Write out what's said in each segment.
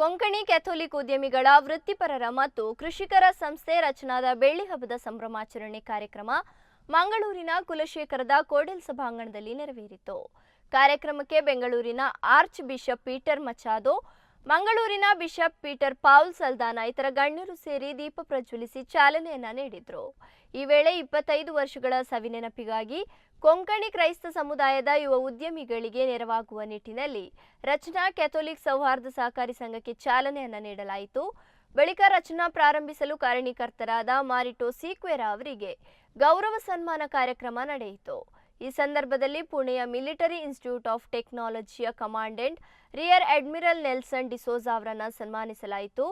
Konkani Catholic ಉದ್ಯಮಿಗಳ ವೃತ್ತಿಪರರ ಮತ್ತು ಕೃಷಿಕರ ಸಂಸ್ಥೆ ರಚನಾದ ಬೆಳ್ಳಿ ಹಬ್ಬದ ಸಂಭ್ರಮಾಚರಣೆ ಕಾರ್ಯಕ್ರಮ ಮಂಗಳೂರಿನ ಕುಲಶೇಖರದ ಕೋಡೆಲ್ ಸಭಾಂಗಣದಲ್ಲಿ ನೆರವೇರಿತು. ಕಾರ್ಯಕ್ರಮಕ್ಕೆ ಬೆಂಗಳೂರಿನ ಆರ್ಚ್ ಬಿಷಪ್ ಪೀಟರ್ ಮಚಾದೋ, ಮಂಗಳೂರಿನ ಬಿಷಪ್ ಪೀಟರ್ ಪಾಲ್ ಸಲ್ದಾನ ಇತರ ಗಣ್ಯರು ಸೇರಿ ದೀಪ ಪ್ರಜ್ವಲಿಸಿ ಚಾಲನೆಯನ್ನ ನೀಡಿದರು. ಈ ವೇಳೆ 25 ವರ್ಷಗಳ ಸವಿನೆನಪಿಗಾಗಿ ಕೊಂಕಣಿ ಕ್ರೈಸ್ತ ಸಮುದಾಯದ ಯುವ ಉದ್ಯಮಿಗಳಿಗೆ ನೆರವಾಗುವ ನಿಟ್ಟಿನಲ್ಲಿ ರಚನಾ ಕ್ಯಾಥೋಲಿಕ್ ಸೌಹಾರ್ದ ಸಹಕಾರಿ ಸಂಘಕ್ಕೆ ಚಾಲನೆಯನ್ನ ನೀಡಲಾಯಿತು. ಬಳಿಕ ರಚನಾ ಪ್ರಾರಂಭಿಸಲು ಕಾರಣೀಕರ್ತರಾದ ಮಾರಿಟೋ ಸೀಕ್ವೆರಾ ಅವರಿಗೆ ಗೌರವ ಸನ್ಮಾನ ಕಾರ್ಯಕ್ರಮ ನಡೆಯಿತು. ಈ ಸಂದರ್ಭದಲ್ಲಿ ಪುಣೆಯ ಮಿಲಿಟರಿ ಇನ್ಸ್ಟಿಟ್ಯೂಟ್ ಆಫ್ ಟೆಕ್ನಾಲಜಿಯ commandant rear admiral Nelson D'Souza ಅವರನ್ನು ಸನ್ಮಾನಿಸಲಾಯಿತು.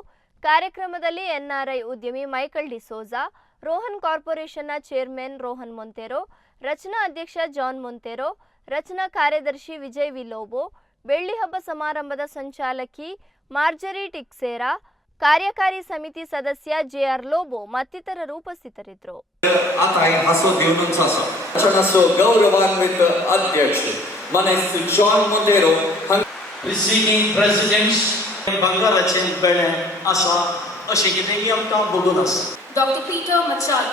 ಕಾರ್ಯಕ್ರಮದಲ್ಲಿ ಎನ್ಆರ್ಐ ಉದ್ಯಮಿ ಮೈಕಲ್ ಡಿಸೋಜಾ, ರೋಹನ್ ಕಾರ್ಪೊರೇಷನ್ನ ಚೇರ್ಮನ್ ರೋಹನ್ ಮೊಂತೆರೋ, ರಚನಾ ಅಧ್ಯಕ್ಷ ಜಾನ್ ಮೊಂತೆರೋ, ರಚನಾ ಕಾರ್ಯದರ್ಶಿ ವಿಜಯ್ ವಿಲೋಬೋ, ಬೆಳ್ಳಿ ಹಬ್ಬ ಸಮಾರಂಭದ ಸಂಚಾಲಕಿ ಮಾರ್ಜರಿ ಟಿಕ್ಸೇರಾ, ಕಾರ್ಯಕಾರಿ ಸಮಿತಿ ಸದಸ್ಯ ಜೆಆರ್ ಲೋಬೋ ಮತ್ತಿತರರು ಉಪಸ್ಥಿತರಿದ್ದರು. ಗೌರವಾನ್ವಿತ ಅಧ್ಯಕ್ಷ ಮನಸ್ಸು John Monteiro, preceding presidents Bangladesh bene asa अशें कितें आमकां बघून आसा. Dr. Peter Machado,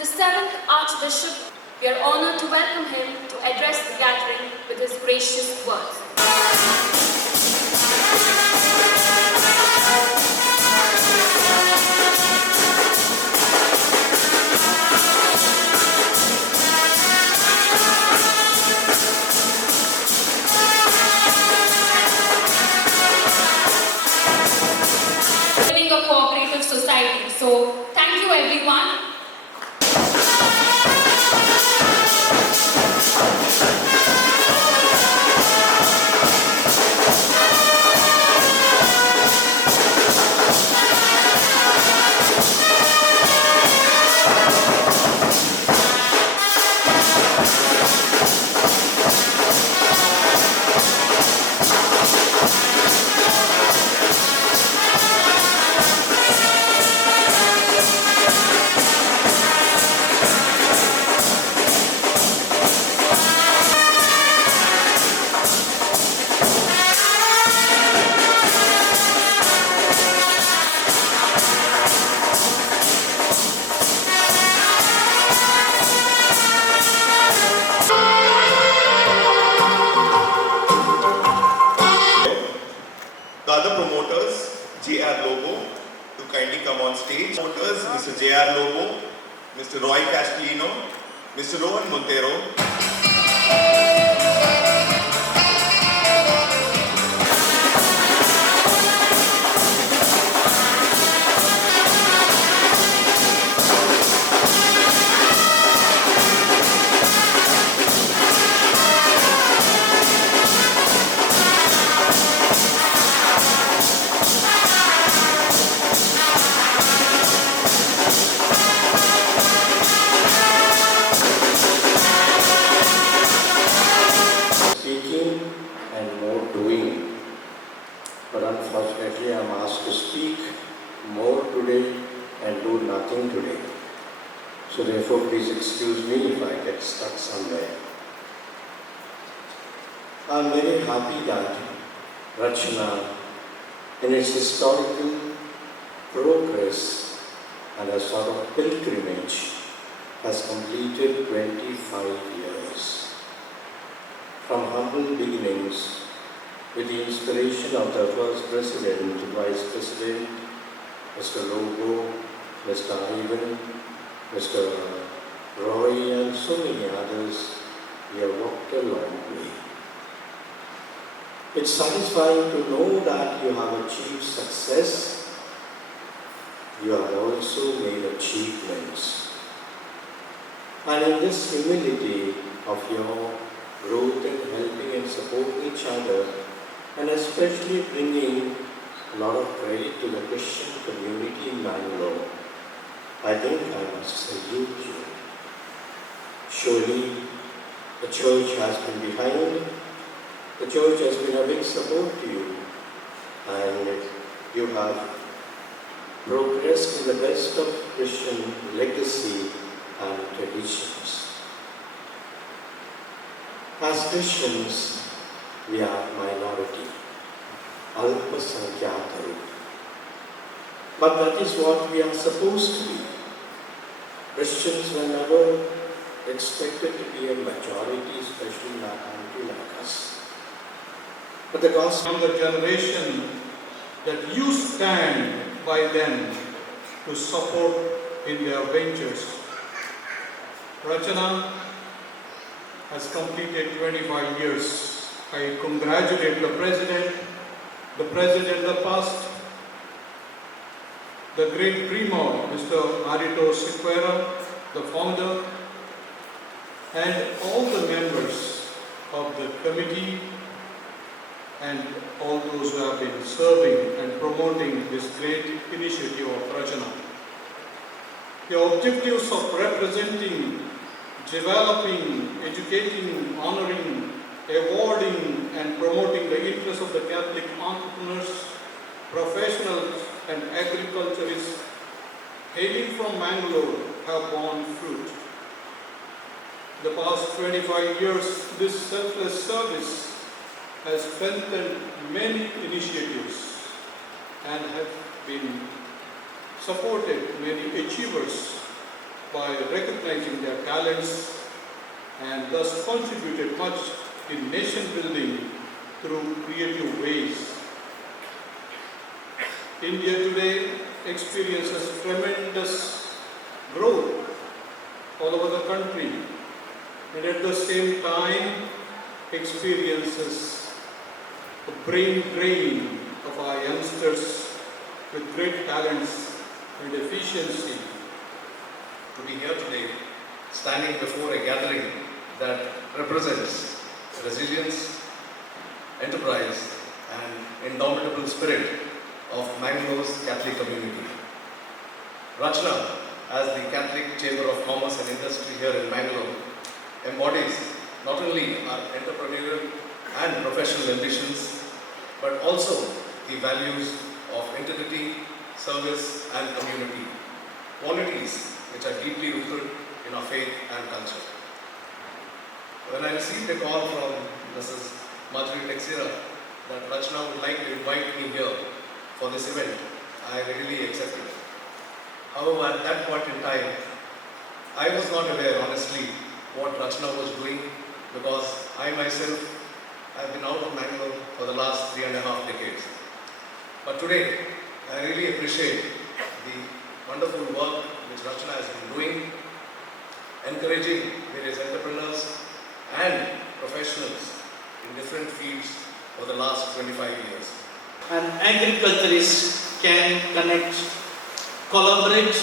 the 7th Archbishop, we are honored to welcome him to address the gathering with his gracious words. Living a cooperative society. So, thank you everyone. The other promoters, J.R. Lobo, to kindly come on stage. Promoters, Mr. J.R. Lobo, Mr. Roy Castellino, Mr. Rohan Montero. But unfortunately, I am asked to speak more today and do nothing today. So therefore, please excuse me if I get stuck somewhere. I am very happy that Rachana, in its historical progress and a sort of pilgrimage, has completed 25 years. From humble beginnings, with the inspiration of the first president, vice president, Mr. Lobo, Mr. Ivan, Mr. Roy, and so many others, we have walked a long way. It's satisfying to know that you have achieved success. You have also made achievements. And in this humility of your growth and helping and supporting each other, and especially bringing a lot of credit to the Christian community in Bangalore, I think I must salute you. Surely the church has been behind, the church has been a big support to you, and you have progressed in the best of Christian legacy and traditions. As Christians, we are minority, Alpasankhyatas. But that is what we are supposed to be. Christians were never expected to be a majority, especially in a country like us. But the gospel Younger generation that you stand by them to support in their ventures. Rachana has completed 25 years. I congratulate the president the past, the great Primo, Mr. Marito Sequeira, the founder, and all the members of the committee and all those who have been serving and promoting this great initiative of Rachana. The objectives of representing, developing, educating, honoring, awarding and promoting the interests of the Catholic entrepreneurs, professionals and agriculturists hailing from Mangalore have borne fruit. The past 25 years, this selfless service has strengthened many initiatives and have been supported many achievers by recognizing their talents and thus contributed much in nation building through creative ways. India today experiences tremendous growth all over the country and at the same time experiences the brain drain of our youngsters with great talents and efficiency. To be here today, standing before a gathering that represents resilience, enterprise, and indomitable spirit of Mangalore's Catholic community. Rachana, as the Catholic Chamber of Commerce and Industry here in Mangalore, embodies not only our entrepreneurial and professional ambitions, but also the values of integrity, service, and community, qualities which are deeply rooted in our faith and culture. When I received a call from Mrs. Marjorie Texera that Rachana would like to invite me here for this event, I readily accepted. However, at that point in time, I was not aware, honestly, what Rachana was doing because I myself have been out of Mangalore for the last 3.5 decades. But today, I really appreciate the wonderful work which Rachana has been doing, encouraging various entrepreneurs and professionals in different fields for the last 25 years. An agriculturist can connect, collaborate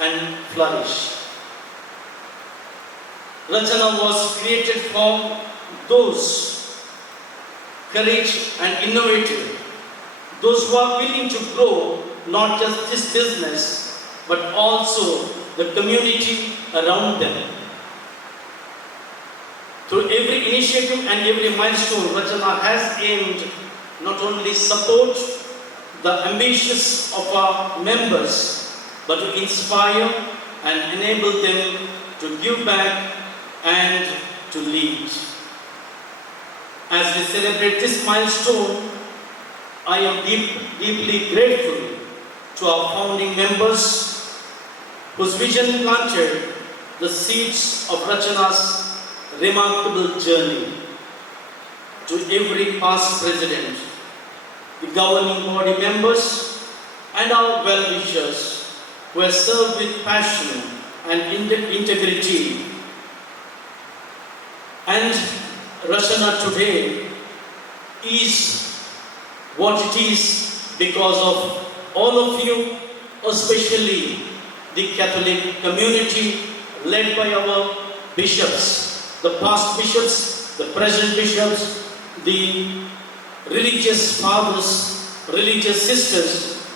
and flourish. Rachana was created for those courage and innovative, those who are willing to grow not just this business but also the community around them. Through every initiative and every milestone, Rachana has aimed not only support the ambitions of our members, but to inspire and enable them to give back and to lead. As we celebrate this milestone, I am deeply grateful to our founding members whose vision planted the seeds of Rachana's remarkable journey. To every past president, the governing body members and our well-wishers who have served with passion and integrity. And Rachana today is what it is because of all of you, especially the Catholic community led by our bishops, the past bishops, the present bishops, the religious fathers, religious sisters,